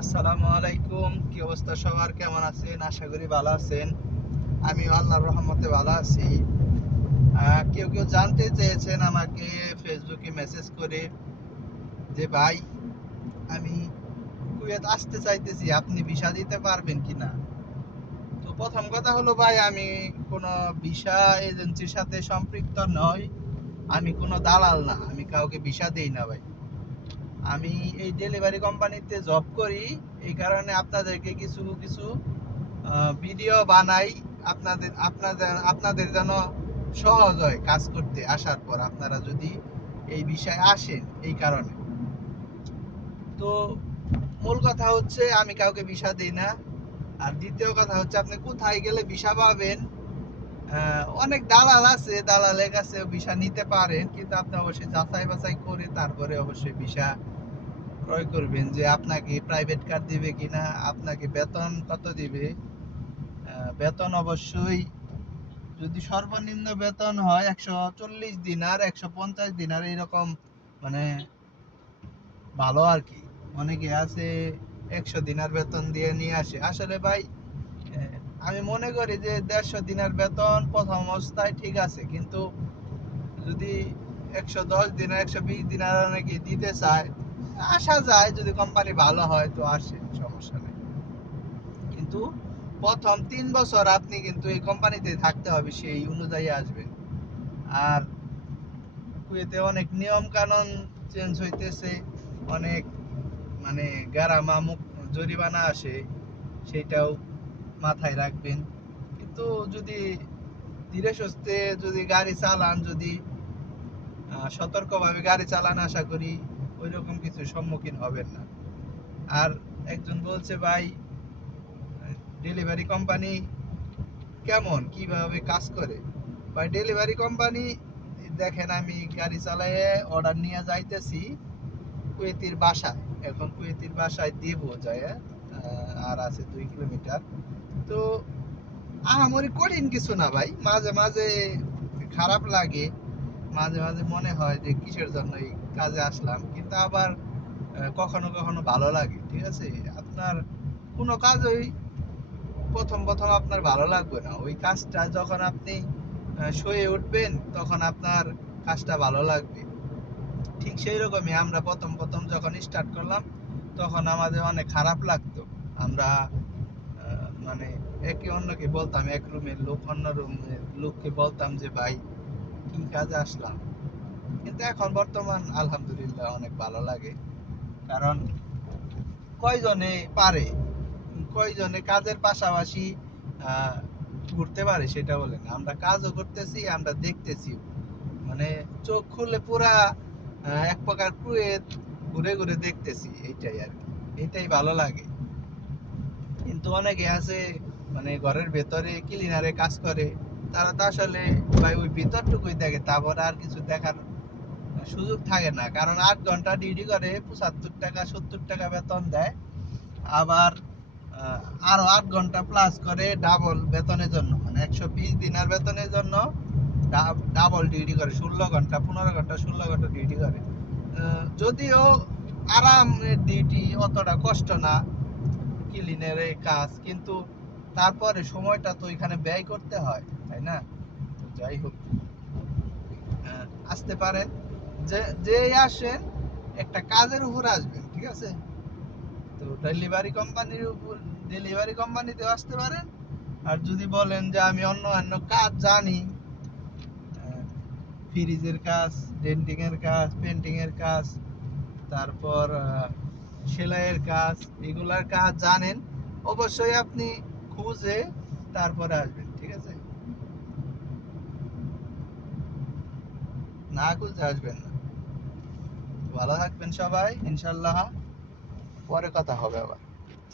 আসসালামু আলাইকুম। কি অবস্থা সবার? কেমন আছেন? আশা করি ভালো আছেন। আমি আল্লাহর রহমতে ভালো আছি। কেউ কেউ জানতে চেয়েছেন আমাকে ফেসবুকে মেসেজ করে যে, ভাই, আমি কুয়েত আসতে চাইতেছি। আপনি ভিসা দিতে পারবেন কিনা তো প্রথম কথা হলো, ভাই, আমি কোনো ভিসা এজেন্সির সাথে সম্পৃক্ত নই। আমি কোনো দালাল না। আমি কাউকে ভিসা দিই না, ভাই। আমি এই ডেলিভারি কোম্পানিতে জব করি, এই কারণে আপনাদেরকে কিছু কিছু ভিডিও বানাই, আপনাদের আপনাদের আপনাদের যেন সহজ হয় কাজ করতে, আসার পর আপনারা যদি এই বিষয়ে আসেন, এই কারণে। তো মূল কথা হচ্ছে, আমি কাউকে ভিসা দিই না। আর দ্বিতীয় কথা হচ্ছে, আপনি কোথায় গেলে ভিসা পাবেন? অনেক দালাল আছে, দালালের কাছে ভিসা নিতে পারেন, কিন্তু আপনি অবশ্যই যাচাই বাছাই করে তারপরে অবশ্যই ভিসা ক্রয় করবেন যে আপনাকে প্রাইভেট কার দিবে কিনা, আপনাকে বেতন কত দিবে? বেতন অবশ্যই যদি সর্বনিম্ন বেতন হয় একশো চল্লিশ দিনার একশো পঞ্চাশ দিনার এরকম মানে ভালো আর কি। অনেকে আছে একশো দিনার বেতন দিয়ে নিয়ে আসে। আসলে ভাই আমি মনে করি যে দেড়শো দিনের বেতন প্রথম অবস্থায় ঠিক আছে, কিন্তু যদি একশো দশ দিনের একশো বিশ দিনের অনেকে দিতে চায় আসা যায়, যদি কোম্পানি ভালো হয় তো আসে, সমস্যা নেই। কিন্তু প্রথম তিন বছর আপনি কিন্তু এই কোম্পানিতে থাকতে হবে, সেই অনুযায়ী আসবেন আর কুয়েতে অনেক নিয়ম কানুন চেঞ্জ হইতেছে, অনেক মানে গারামা মুখ জরিমানা আসে সেটাও মাথায় রাখবেন। কিন্তু যদি ধীরে সুস্থে যদি গাড়ি চালান, যদি সতর্কভাবে গাড়ি চালান, আশা করি ওই রকম কিছু সম্মুখীন হবেন না। আর একজন বলছে, ভাই ডেলিভারি কোম্পানি কেমন? কীভাবে কাজ করে? ভাই ডেলিভারি কোম্পানি দেখেন আমি গাড়ি চালায়ে অর্ডার নিয়ে যাইতেছি কুয়েতির বাসায়। এখন কুয়েতির বাসায় দেব যায় আর আছে দুই কিলোমিটার। তো আহামরি কঠিন কিছু না ভাই, মাঝে মাঝে খারাপ লাগে। মাঝে মাঝে মনে হয় যে কিসের জন্য এই কাজে আসলাম, কিন্তু আবার কখনো কখনো ভালো লাগে, ঠিক আছে? আপনার কোনো কাজই প্রথম প্রথম আপনার ভালো লাগবে না। ওই কাজটা যখন আপনি শুয়ে উঠবেন, তখন আপনার কাজটা ভালো লাগবে। ঠিক সেই রকমই আমরা প্রথম প্রথম যখন স্টার্ট করলাম, তখন আমাদের অনেক খারাপ লাগতো। আমরা মানে একে অন্যকে বলতাম, এক রুমের লোক অন্য রুমের লোককে বলতাম যে, ভাই কি কাজে আসলাম। কিন্তু এখন বর্তমান আলহামদুলিল্লাহ অনেক ভালো লাগে। কারণ কয়জনে পারে, কয়জনে কাজের পাশাপাশি ঘুরতে পারে সেটা বলেন। আমরা কাজও করতেছি, আমরা দেখতেছি। মানে চোখ খুলে পুরা এক প্রকার কুয়েত ঘুরে ঘুরে দেখতেছি, এইটাই আর কি। এইটাই ভালো লাগে। কিন্তু অনেকে আছে মানে ঘরের ভেতরে ক্লিনারে কাজ করে। তারা তো আসলে ভাই ওই ভিতরটুকুই দেখে তারপরে আর কিছু দেখার সুযোগ থাকে না। কারণ আট ঘণ্টা ডিউটি করে পঁচাত্তর টাকা সত্তর টাকা বেতন দেয়। আবার আহ, আরও আট ঘণ্টা প্লাস করে ডাবল বেতনের জন্য। মানে একশো বিশ দিনের বেতনের জন্য ডাবল ডিউটি করে ষোলো ঘণ্টা পনেরো ঘণ্টা ষোলো ঘণ্টা ডিউটি করে। যদিও আরামের ডিউটি অতটা কষ্ট না ক্লিনের কাজ কিন্তু তারপরে সময়টা তো এখানে ব্যয় করতে হয়, তাই না? যাই হোক আসতে পারেন যে যেই আসেন একটা কাজের উপর আসবেন ঠিক আছে? তো ডেলিভারি কোম্পানির উপর ডেলিভারি কোম্পানিতেও আসতে পারেন। আর যদি বলেন যে আমি অন্য অন্য কাজ জানি ফ্রিজের কাজ ডেন্টিং এর কাজ পেন্টিং এর কাজ, তারপর সেলাইয়ের কাজ, এগুলার কাজ জানেন, অবশ্যই আপনি খুঁজে তারপরে আসবেন ঠিক আছে? না খুঁজে আসবেন না। ভালো থাকবেন সবাই, ইনশাল্লাহ। পরে কথা হবে আবার।